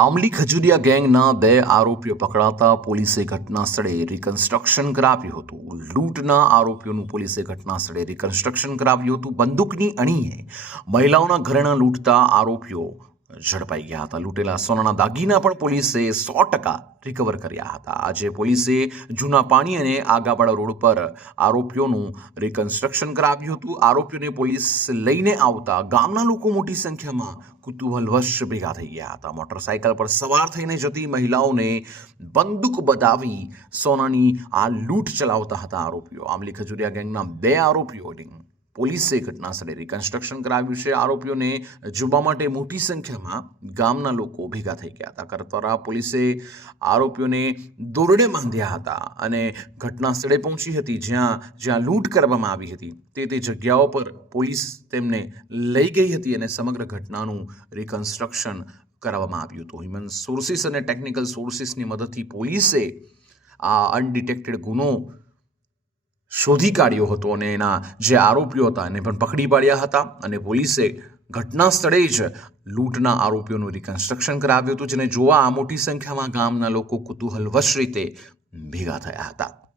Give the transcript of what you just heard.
આમલી ખજુરિયા ગેંગના બે આરોપીઓ પકડાતા પોલીસે ઘટના સ્થળે રિકન્સ્ટ્રક્શન કરાવ્યું હતું. લૂંટના આરોપીઓનું પોલીસે ઘટના સ્થળે રિકન્સ્ટ્રક્શન કરાવ્યું હતું. બંદૂકની અણીએ મહિલાઓના ઘરેણા લૂંટતા આરોપીઓ ઝડપાઈ ગયા હતા. લૂંટેલા સોનાના દાગીના પણ પોલીસે સો ટકા રિકવર કર્યા હતા. આજે પોલીસે જૂના પાણી અને આગાપાડા રોડ પર આરોપીઓનું રિકન્સ્ટ્રક્શન કરાવ્યું હતું. આરોપીઓને પોલીસ લઈને આવતા ગામના લોકો મોટી સંખ્યામાં કુતૂહલવશ ભેગા થઈ ગયા હતા. મોટરસાયકલ પર સવાર થઈને જતી મહિલાઓને બંદૂક બતાવી સોનાની આ લૂંટ ચલાવતા હતા આરોપીઓ. આમલી ખજુરિયા ગેંગના બે આરોપીઓની પોલીસે ઘટના સ્થળે રિકન્સ્ટ્રક્શન કરાવ્યું છે. આરોપીઓને જોવા માટે મોટી સંખ્યામાં ગામના લોકો ભેગા થઈ ગયા હતા. કરતરા પોલીસે આરોપીઓને દોરડે બાંધ્યા હતા અને ઘટના સ્થળે પહોંચી હતી, જ્યાં જ્યાં લૂંટ કરવામાં આવી હતી. તે તે જગ્યાઓ પર પોલીસ તેમને લઈ ગઈ હતી અને સમગ્ર ઘટનાનું રિકન્સ્ટ્રક્શન કરવામાં આવ્યું હતું. હ્યુમન સોર્સિસ અને ટેકનિકલ સોર્સિસની મદદથી પોલીસે આ અનડિટેક્ટેડ ગુનો શોધી કાઢ્યો હતો અને એના જે આરોપીઓ હતા એને પણ પકડી પાડ્યા હતા અને પોલીસે ઘટના સ્થળે જ લૂંટના આરોપીઓનું રિકન્સ્ટ્રક્શન કરાવ્યું હતું, જેને જોવા મોટી સંખ્યામાં ગામના લોકો કુતૂહલવશ રીતે ભેગા થયા હતા.